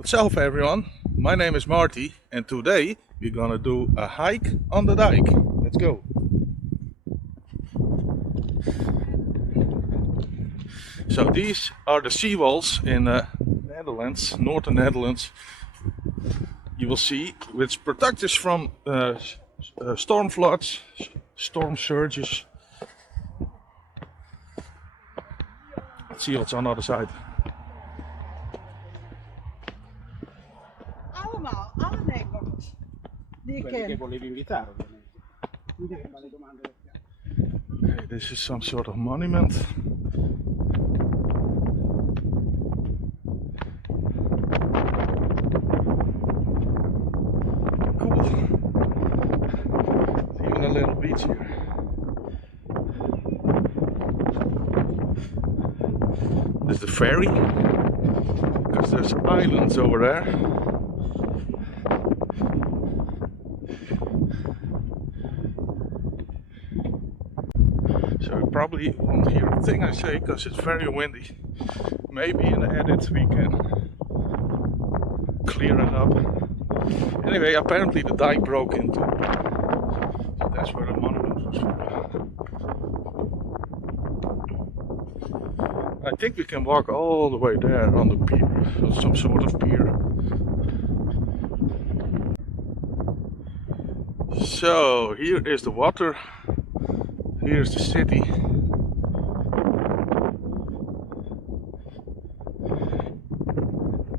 What's up everyone, my name is Marty and today we're gonna do a hike on the dike. Let's go. So these are the seawalls in Netherlands, northern Netherlands. You will see, which protect us from storm floods, storm surges. Let's see what's on the other side. Allemaal, alle Nederlanders die ik Quelli che ken. volevi invitare, ovviamente. Quindi che fa le domande del piano. Okay, this is some sort of monument. Cool. Even a little beach here. This is the ferry, because there's islands over there. So you probably won't hear a thing I say because it's very windy. Maybe in the edit we can clear it up. Anyway, apparently the dike broke into. So that's where the monument was from. I think we can walk all the way there on the pier, or some sort of pier. So here is the water. Here's the city.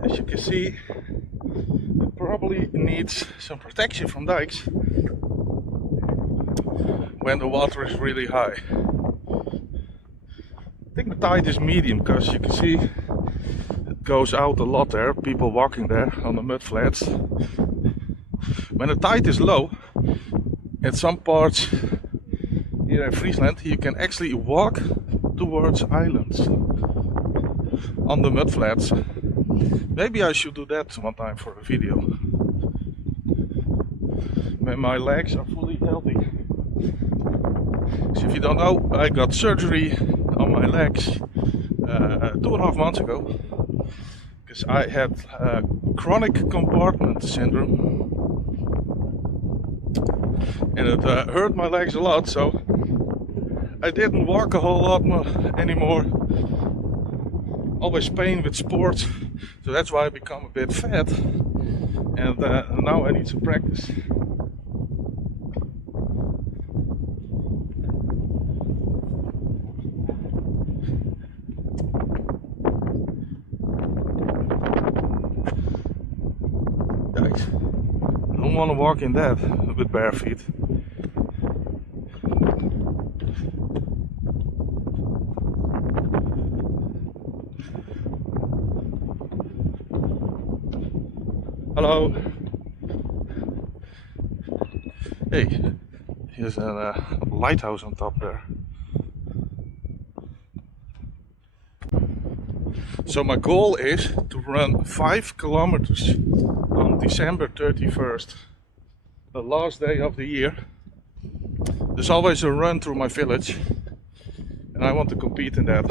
As you can see, it probably needs some protection from dikes when the water is really high. I think the tide is medium because you can see it goes out a lot there, people walking there on the mud flats. When the tide is low, at some parts here in Friesland, you can actually walk towards islands on the mud flats. Maybe I should do that one time for a video when my legs are fully healthy. So if you don't know, I got surgery on my legs 2.5 months ago because I had chronic compartment syndrome. And it hurt my legs a lot, so I didn't walk a whole lot more anymore. Always pain with sports, so that's why I become a bit fat. And now I need to practice. Yikes. I don't want to walk in that with bare feet. Hello. Hey, here's a lighthouse on top there. So my goal is to run 5 kilometers on December 31st, the last day of the year. There's always a run through my village and I want to compete in that.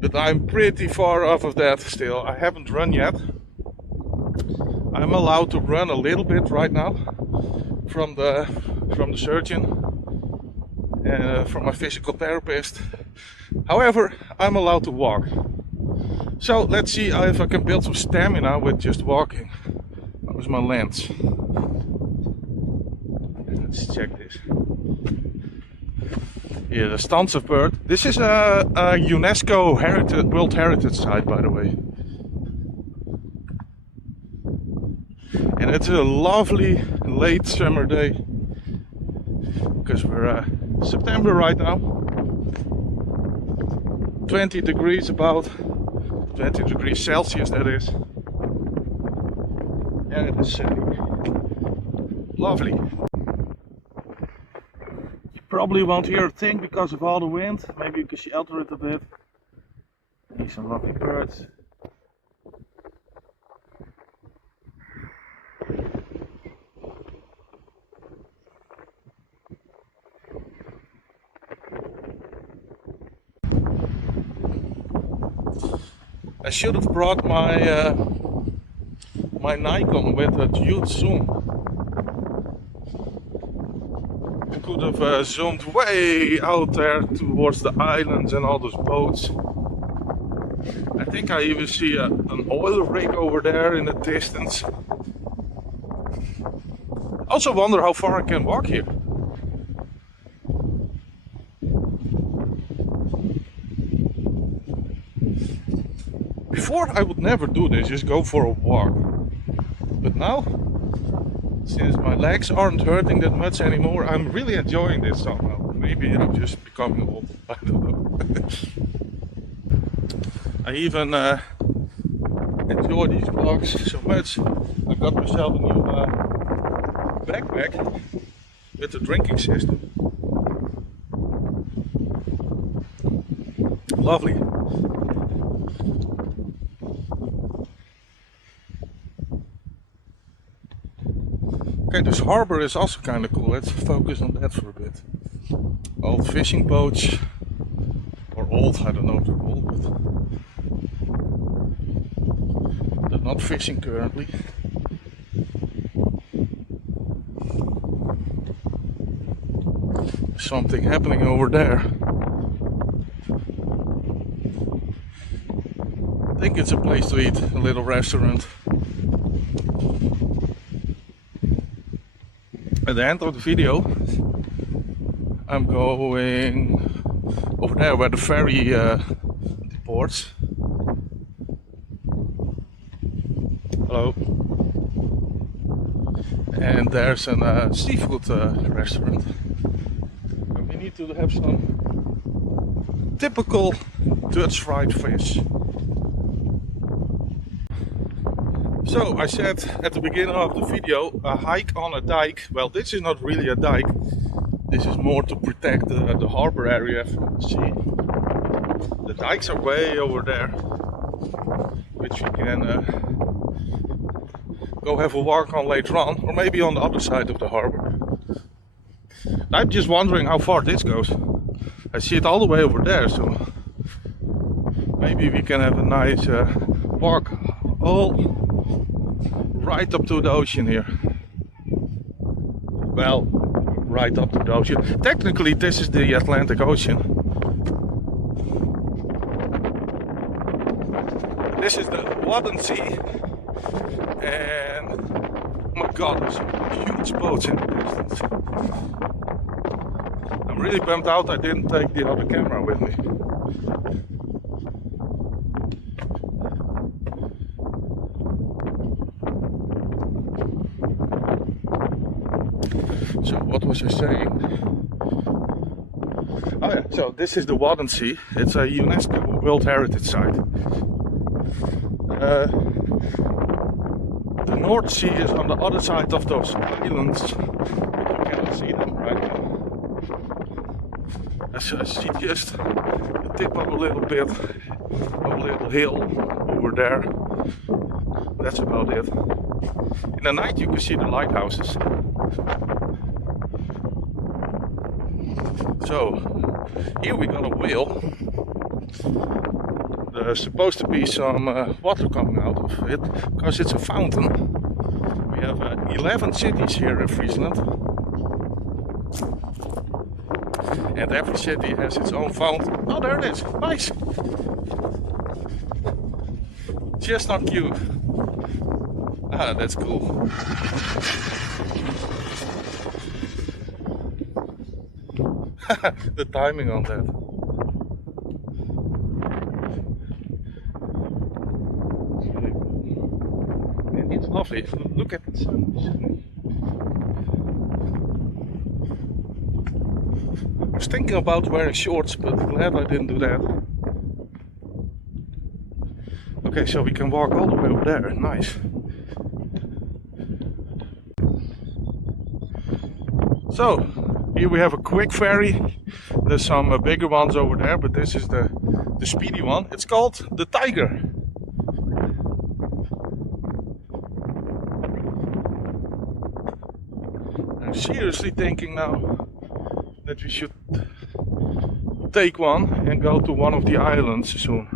But I'm pretty far off of that still. I haven't run yet. I'm allowed to run a little bit right now from the surgeon and from my physical therapist. However, I'm allowed to walk. So let's see if I can build some stamina with just walking. How's my lens? Let's check this. Yeah, the Stansenberg. This is a UNESCO World Heritage Site, by the way. And it's a lovely late summer day because we're September right now. 20 degrees, about 20 degrees Celsius that is. And it is lovely. You probably won't hear a thing because of all the wind. Maybe you can shelter it a bit. Need some lovely birds. I should have brought my my Nikon with a huge zoom. I could have zoomed way out there towards the islands and all those boats. I think I even see an oil rig over there in the distance. I also wonder how far I can walk here. Before I would never do this, just go for a walk. But now, since my legs aren't hurting that much anymore, I'm really enjoying this somehow. Maybe I'm just becoming old, I don't know. I even enjoy these vlogs so much. I got myself a new backpack with a drinking system. Lovely. Okay, this harbor is also kind of cool. Let's focus on that for a bit. Old fishing boats, or old, I don't know if they're old, but they're not fishing currently. There's something happening over there. I think it's a place to eat, a little restaurant. At the end of the video, I'm going over there where the ferry deports. Hello. And there's a seafood restaurant. And we need to have some typical Dutch fried fish. So I said at the beginning of the video, a hike on a dike. Well, this is not really a dike. This is more to protect the harbor area from the sea. The dikes are way over there, which we can go have a walk on later on, or maybe on the other side of the harbor. I'm just wondering how far this goes. I see it all the way over there, so maybe we can have a nice walk all right up to the ocean here. Well, right up to the ocean. Technically, this is the Atlantic Ocean. This is the Wadden Sea. And oh my god, there's some huge boats in the distance. I'm really bummed out I didn't take the other camera with me. So what was I saying? Oh yeah, so this is the Wadden Sea. It's a UNESCO World Heritage Site. The North Sea is on the other side of those islands, but you cannot see them right now. I see just the tip of a little bit, of a little hill over there. That's about it. In the night you can see the lighthouses. So, here we got a whale. There's supposed to be some water coming out of it, because it's a fountain. We have 11 cities here in Friesland. And every city has its own fountain. Oh, there it is. Nice. Just not cute. Ah, that's cool. The timing on that. And it's lovely. Look at the sun. I was thinking about wearing shorts, but glad I didn't do that. Okay, so we can walk all the way over there. Nice. So, here we have a quick ferry. There's some bigger ones over there, but this is the speedy one. It's called the Tiger. I'm seriously thinking now that we should take one and go to one of the islands soon.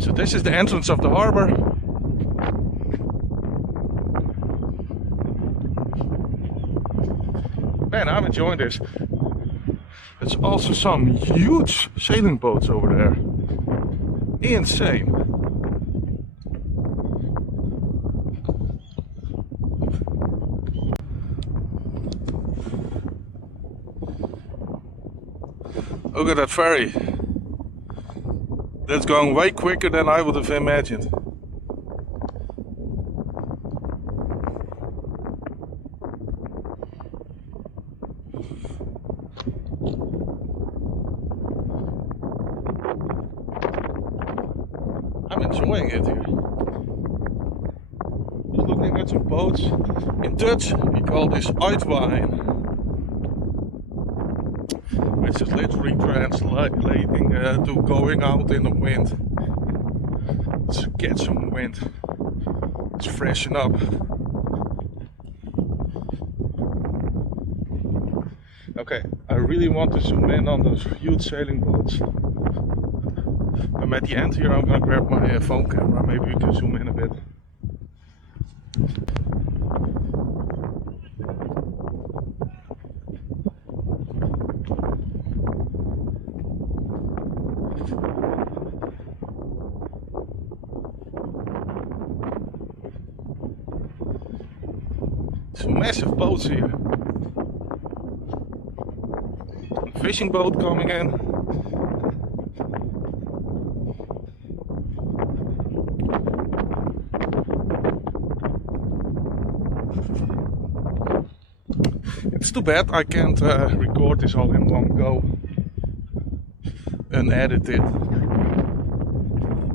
So this is the entrance of the harbor. Man, I'm enjoying this. There's also some huge sailing boats over there. Insane. Look at that ferry. That's going way quicker than I would have imagined. I'm enjoying it here. Just looking at some boats. In Dutch, we call this uitwaaien, which is literally translating to going out in the wind. To get some wind. To freshen up. Okay, I really want to zoom in on those huge sailing boats. I'm at the end here, I'm gonna grab my phone camera, maybe we can zoom in a bit. Some massive boats here. A fishing boat coming in. It's too bad I can't record this all in one go, unedited.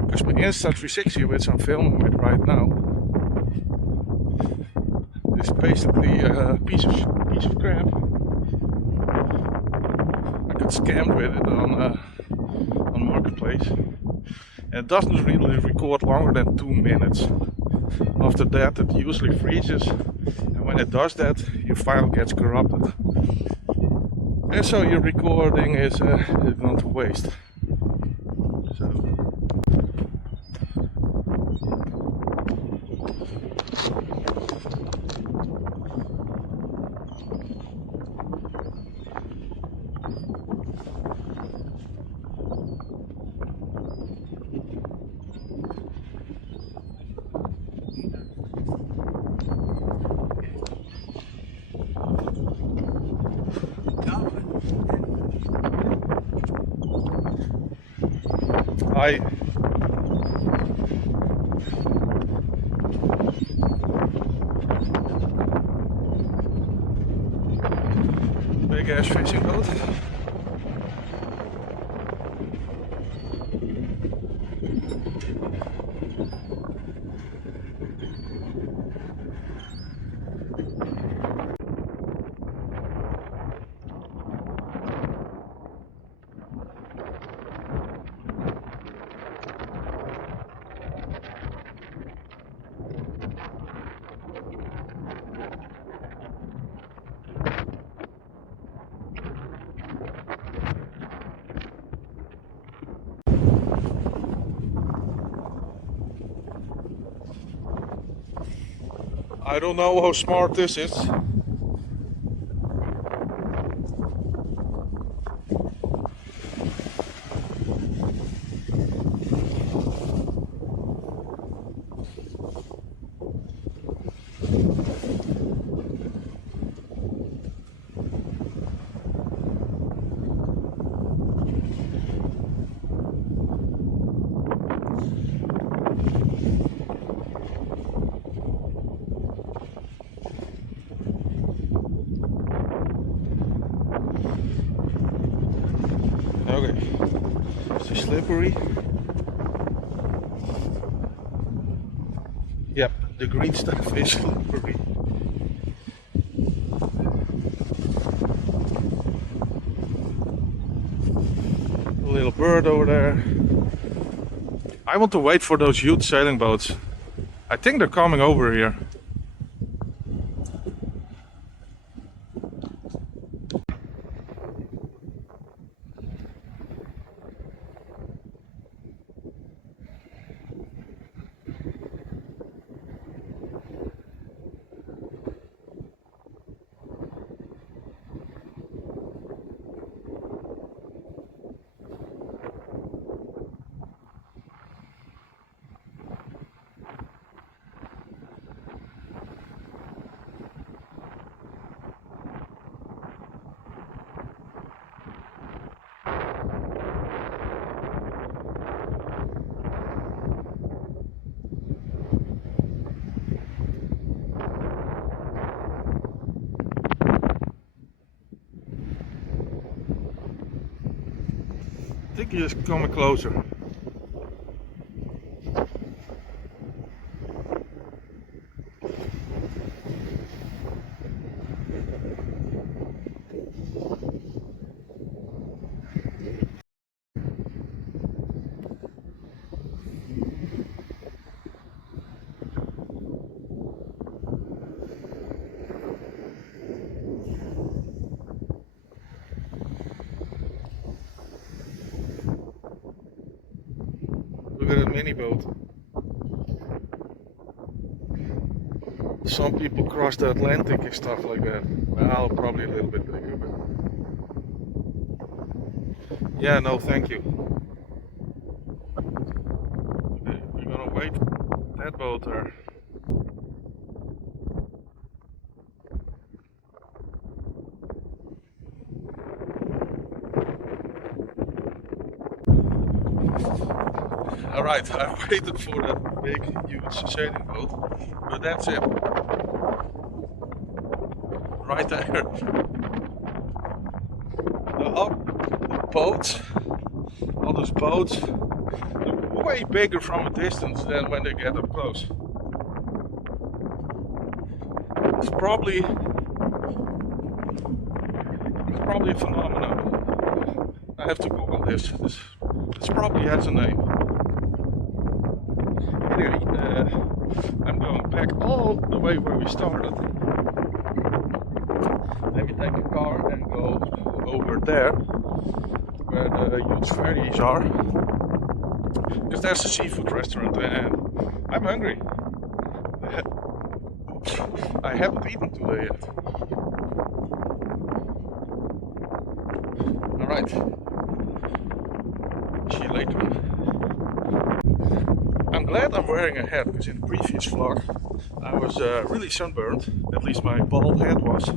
Because my Insta360, which I'm filming with right now, is basically a piece of crap. I got scammed with it on Marketplace, and it doesn't really record longer than 2 minutes. After that, it usually freezes, and when it does that, your file gets corrupted, and so your recording is gone to waste. So. Hi. Big ass fishing boat. I don't know how smart this is. Okay, it's slippery. Yep, the green stuff is slippery. A little bird over there. I want to wait for those huge sailing boats. I think they're coming over here. think he is coming closer. Look at a mini boat. Some people cross the Atlantic and stuff like that. Well, probably a little bit bigger, but yeah, no, thank you. Okay, we're gonna wait that boat there. Alright, I waited for that big, huge sailing boat, but that's it. Right there. The boats, all those boats, they're way bigger from a distance than when they get up close. It's probably a phenomenon. I have to Google this. This probably has a name. Anyway, I'm going back all the way where we started. Then we take a car and go over there where the huge ferries are, because there's a seafood restaurant and I'm hungry. I haven't eaten today yet. Alright, see you later. I'm glad I'm wearing a hat, because in the previous vlog I was really sunburned, at least my bald head was.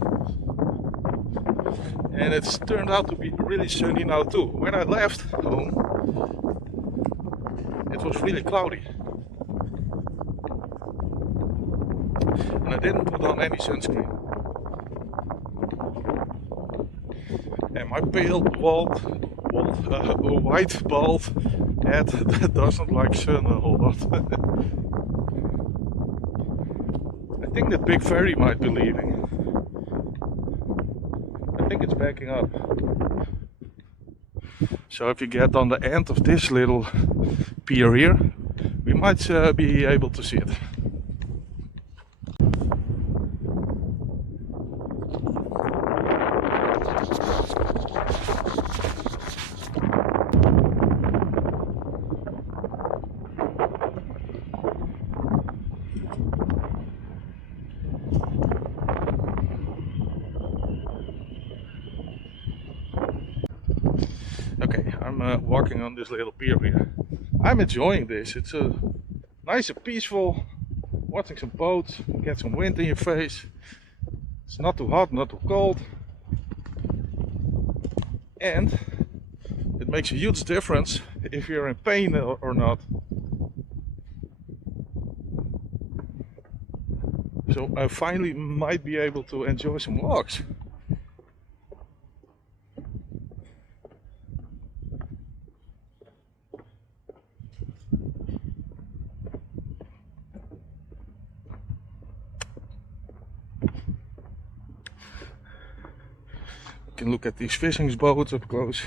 And it's turned out to be really sunny now too. When I left home, it was really cloudy. And I didn't put on any sunscreen. And my pale, white bald head that doesn't like sun a whole lot. I think that big ferry might be leaving. I think it's backing up. So if you get on the end of this little pier here, we might be able to see it. Okay, I'm walking on this little pier here. I'm enjoying this. It's nice and peaceful. Watching some boats, get some wind in your face. It's not too hot, not too cold. And it makes a huge difference if you're in pain or not. So I finally might be able to enjoy some walks. You can look at these fishing boats up close.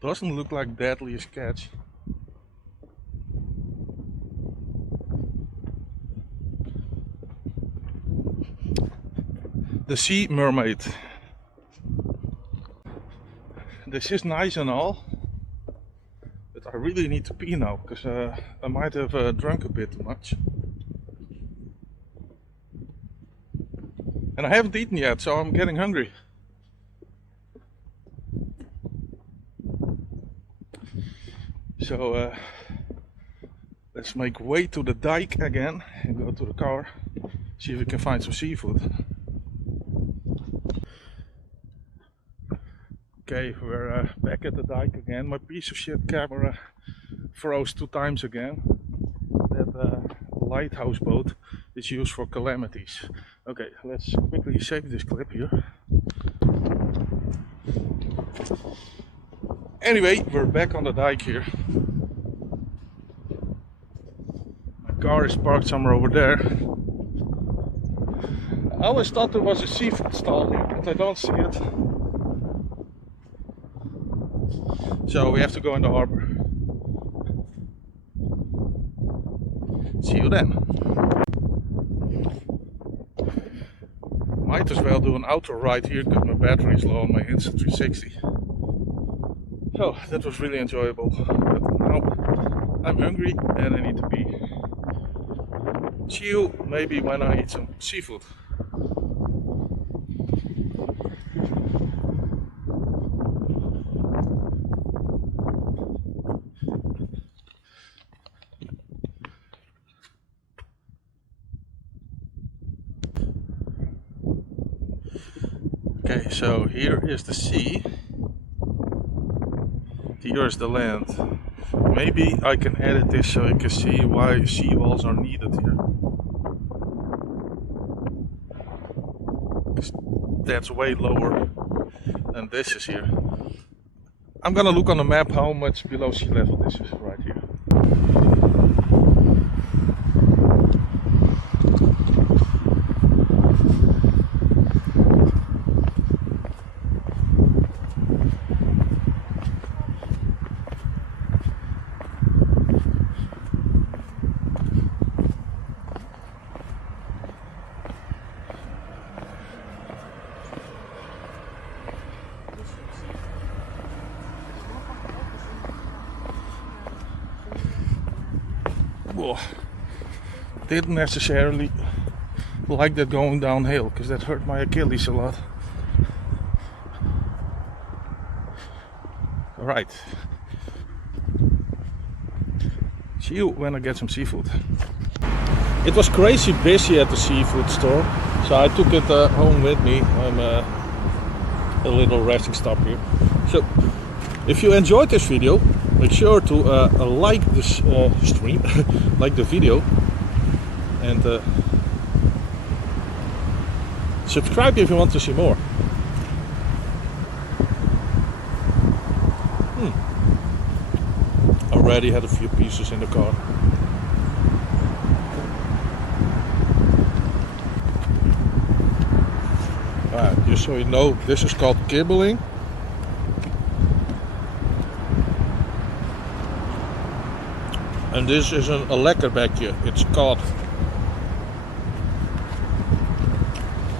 Doesn't look like deadliest catch. The sea mermaid. This is nice and all, but I really need to pee now, because I might have drunk a bit too much. And I haven't eaten yet, so I'm getting hungry. So let's make way to the dike again and go to the car, see if we can find some seafood. Okay, we're back at the dike again. My piece of shit camera froze 2 times again. That lighthouse boat is used for calamities. Okay, let's quickly save this clip here. Anyway, we're back on the dike here. My car is parked somewhere over there. I always thought there was a seafood stall here, but I don't see it. So we have to go in the harbor. See you then. Might as well do an outdoor ride here because my battery is low on my Insta360. So that was really enjoyable. But now I'm hungry and I need to pee. See you maybe when I eat some seafood. Okay, so here is the sea. Here is the land. Maybe I can edit this so you can see why seawalls are needed here. That's way lower than this is here. I'm gonna look on the map how much below sea level this is right here. Whoa. Didn't necessarily like that going downhill because that hurt my Achilles a lot. Alright. See you when I get some seafood. It was crazy busy at the seafood store, so I took it home with me. I'm a little resting stop here. So, if you enjoyed this video, make sure to like this stream, like the video, and subscribe if you want to see more. Already had a few pieces in the car. Just so you know, this is called kibbling. And this is a lekkerbekje, it's called.